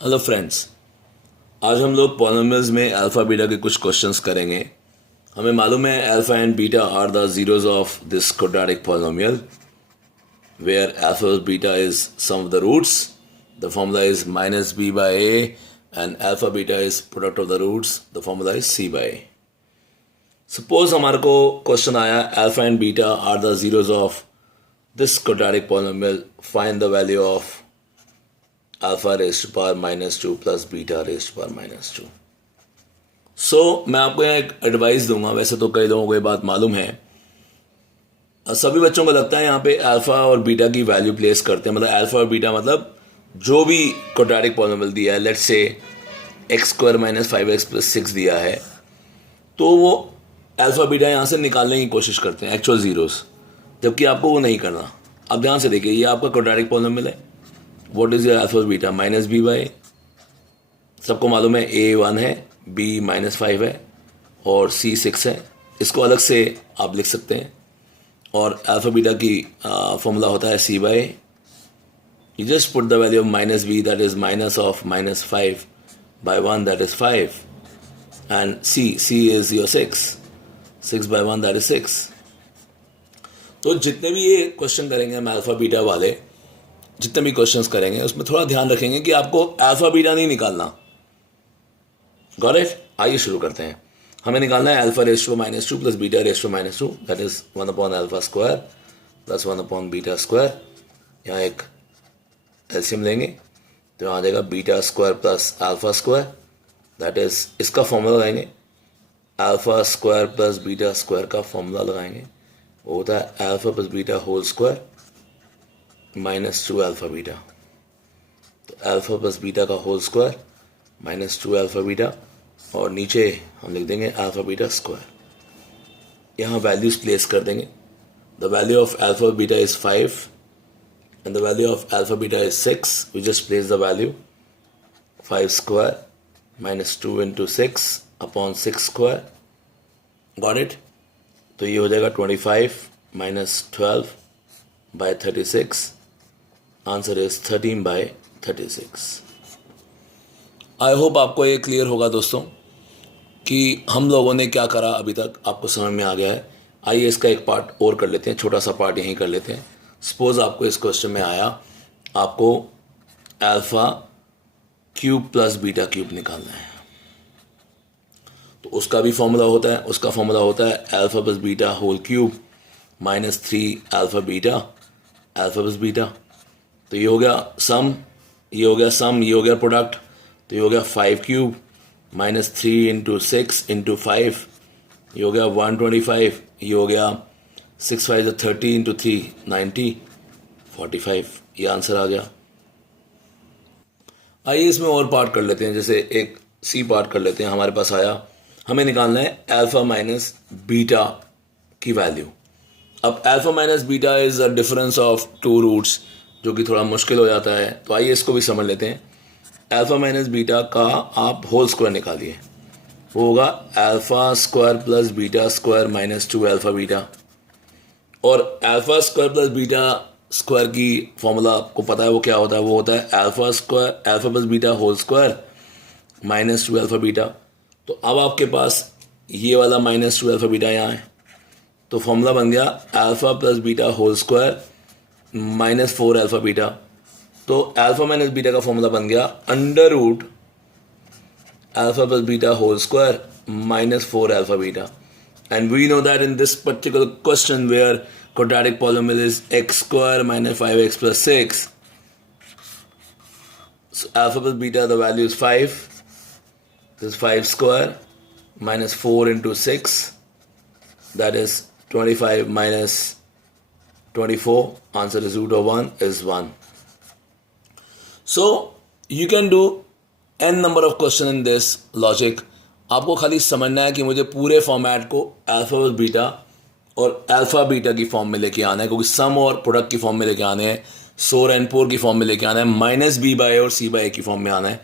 Hello friends, आज हम लोग पॉलिनोमियल्स में अल्फा बीटा के कुछ क्वेश्चंस करेंगे। हमें मालूम है alpha and beta are the zeros of this quadratic polynomial where alpha और beta is sum of the roots. The formula is minus B by A and alpha beta is product of the roots. The formula is C by A. Suppose हमारे को question आया alpha and beta are the zeros of this quadratic polynomial, find the value of alpha raise to power -2 plus beta raise to power -2। So मैं आपको यहाँ एक advice दूंगा। वैसे तो कई लोगों को ये बात मालूम है, सभी बच्चों को लगता है यहाँ पे अल्फा और बीटा की वैल्यू प्लेस करते हैं। मतलब अल्फा और बीटा मतलब जो भी क्वाड्रेटिक पॉलिनोमियल दिया है, लेट्स से x² - 5x + 6 दिया है, तो वो अल्फा बीटा यहाँ से निकालने की कोशिश करते हैं एक्चुअल जीरोस, जबकि आपको वो नहीं करना। अब ध्यान से देखिए, ये आपका क्वाड्रेटिक पॉलिनोमियल है। What is your alpha beta? Minus B by, सबको मालूम है a 1 है, b -5 है और c 6 है। इसको अलग से आप लिख सकते हैं। और अल्फा बीटा की फॉर्मूला होता है c by, you just put the value of minus B that is minus of -5 by 1 that is 5 and c is your 6 by 1 that is 6। तो जितने भी ये क्वेश्चन करेंगे हम अल्फा बीटा वाले, जितने भी क्वेश्चंस करेंगे उसमें थोड़ा ध्यान रखेंगे कि आपको अल्फा बीटा नहीं निकालना। Got it? आइए शुरू करते हैं। हमें निकालना है alpha raise to -2 plus beta raise to -2, that is 1/α² plus 1/β²। यहाँ एक एलसीएम लेंगे तो यहाँ आ जाएगा β² प्लस α², दैट इज इसका फॉर्मूला लगाएंगे। α² प्लस β² का फॉर्मूला लगाएंगे, वो होता है alpha plus beta whole square -2 alpha beta. तो अल्फा प्लस बीटा का होल स्क्वायर -2 अल्फा बीटा, और नीचे हम लिख देंगे अल्फा बीटा स्क्वायर। यहाँ वैल्यूज प्लेस कर देंगे। The value of alpha beta is 5 and the value of alpha beta is 6। We just place the value 5² -2 × 6 upon 6²। Got it? तो ये हो जाएगा 25 - 12 bye 36। Answer is 13/36। I hope आपको ये clear होगा दोस्तों कि हम लोगों ने क्या करा अभी तक, आपको समझ में आ गया है। आइए इसका एक पार्ट और कर लेते हैं, छोटा सा पार्ट यहीं कर लेते हैं। सपोज आपको इस क्वेश्चन में आया, आपको alpha cube plus beta cube निकालना है, तो उसका भी फॉर्मूला होता है। उसका फॉर्मूला होता है alpha plus beta whole cube -3 alpha beta alpha plus beta. तो ये हो गया सम, ये हो गया सम, ये हो गया प्रोडक्ट। तो ये हो गया 5³ -3 × 6 × 5, ये हो गया 125। ये हो गया 6 5 30 × 3 90 45। ये आंसर आ गया। आइए इसमें और पार्ट कर लेते हैं, जैसे एक सी पार्ट कर लेते हैं। हमारे पास आया, हमें निकालना है अल्फा माइनस बीटा की वैल्यू। अब alpha minus beta is the difference of two roots, जो कि थोड़ा मुश्किल हो जाता है। तो आइए इसको भी समझ लेते हैं। अल्फा माइनस बीटा का आप होल स्क्वायर निकालिए, वो होगा α² प्लस β² -2 अल्फा बीटा। और α² प्लस β² की फॉर्मूला आपको पता है वो क्या होता है, वो होता है alpha plus beta whole square -2 alpha beta. तो अब आपके पास ये वाला -2 अल्फा बीटा यहाँ है, तो फॉर्मूला बन गया alpha plus beta whole square -4 alpha beta. तो अल्फा माइनस बीटा का फॉर्मूला बन गया √ alpha plus beta whole square -4 alpha beta. And we know that in this particular question where quadratic polynomial is x² - 5x + 6, so alpha plus beta the value is 5. This is 5² -4 × 6, that is 25 - 24. Answer is √1 is 1. So you can do n number of question in this logic. आपको खाली समझना है कि मुझे पूरे format को alpha plus beta और alpha beta की फॉर्म में लेके आना है, क्योंकि सम और प्रोडक्ट की फॉर्म में लेके आने हैं, सोर एंड पोर की फॉर्म में लेके आना है, -b/a और c/a की फॉर्म में आना है।